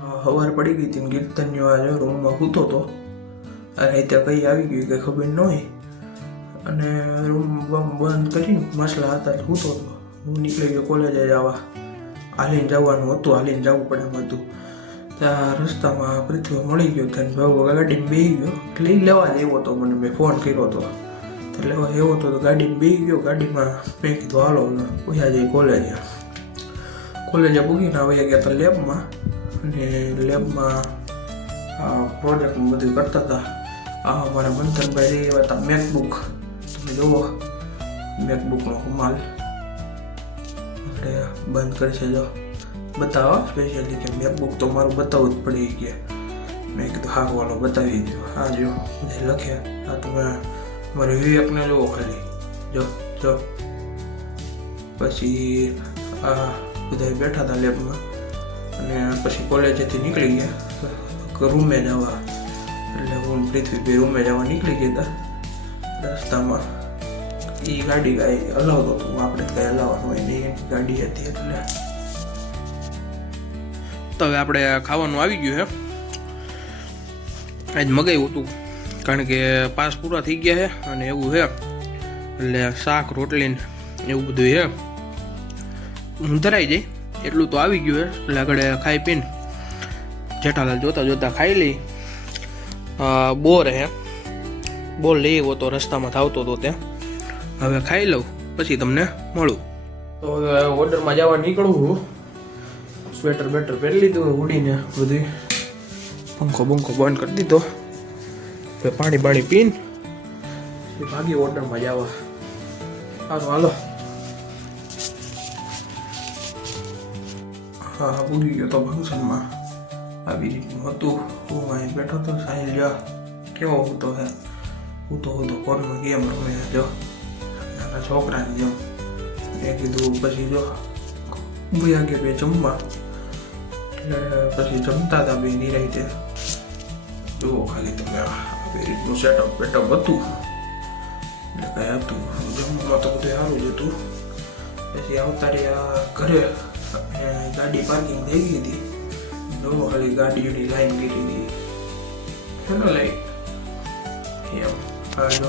સવાર પડી ગઈ હતી ને કીર્તનીઓ આજે રૂમમાં સૂતો હતો. અરે ત્યાં કઈ આવી ગયું કે ખબર ન હોય અને રૂમ બંધ કરીને મસલા હતા સૂતો હતો. હું નીકળી ગયો કોલેજે જવા. હાલીને જવાનું હતું, હાલીને જવું પડે એમ હતું. ત્યાં રસ્તામાં પૃથ્વી મળી ગયો તેને ભાવ ગાડીમાં બેસી ગયો. એટલે એ લેવા જ આવ્યો હતો, મને મેં ફોન કર્યો હતો તો લેવા આવ્યો હતો. તો ગાડીમાં બેસી ગયો. ગાડીમાં મેં કીધું હાલો પૈસા જઈ કોલેજે પૂગીને આવી ગયા હતા લેબમાં. અને લેબમાં પ્રોજેક્ટનું બધું કરતા હતા. અમારા મંથનભાઈ એવા હતા મેકબુક. તમે જુઓ મેકબુકનો કમાલ. આપણે બંધ કરશે જો બતાવો સ્પેશિયલી કે મેકબુક તો મારું બતાવવું જ પડી ગયા. મેં કીધું હા વાલો બતાવી દો. હા જો બધે લખ્યા. આ તમે મારે વિવેકને જુઓ ખાલી જો જો. પછી આ બધા બેઠા હતા લેબમાં અને પછી કોલેજેથી નીકળી ગયા રૂમે જવા. એટલે હું પૃથ્વીભાઈ રૂમે જવા નીકળી ગયા હતા. રસ્તામાં એ ગાડી કાંઈ હલાવતો હતો, આપણે કાંઈ હલાવવાનું હોય નહીં, એની ગાડી હતી. એટલે તો હવે આપણે ખાવાનું આવી ગયું છે. આજ મગાવ્યું હતું કારણ કે પાસ પૂરા થઈ ગયા છે અને એવું છે. એટલે શાક રોટલી એવું બધું છે. હું ધરાઈ જાય એટલું તો આવી ગયું છે. એટલે આગળ ખાઈ પીને જેઠાલાલ જોતા જોતા ખાઈ લઈ. બોર હે, બોર લઈ આવ્યો તો રસ્તામાં થાવતો હતો ત્યાં. હવે ખાઈ લઉં પછી તમને મળું. તો હવે ઓર્ડરમાં જવા નીકળું છું. સ્વેટર બેટર પહેરી લીધું ઉડીને બધું. પંખો બંખો બંધ કરી દીધો. હવે પાણી બાણી પીને ભાગી ઓર્ડરમાં જવા. સારું હાલો. હા ભૂલી ગયો તો ફંક્શનમાં આવી રીતનું હતું. હું અહીં બેઠો હતો. સાહિલ જો કેવો હતો હે. હું તો ફોનમાં ગેમ રમે જો નાના છોકરાને જો. મેં કીધું પછી જો ભૂયા કે બે જમવા. એટલે પછી જમતા હતા બે નિરાંતે. જુઓ ખાલી તમે આવી રીતનું સેટઅપ બેટઅપ હતું. એટલે કાંઈ હતું જમવામાં તો બધું સારું જ હતું. પછી આવતા રહ્યા ઘરે. ગાડી પાર્કિંગ થઈ ગઈ હતી. જો ખાલી ગાડીઓની લાઈન કરી હતી. હેલો લાઈન એમ હા જો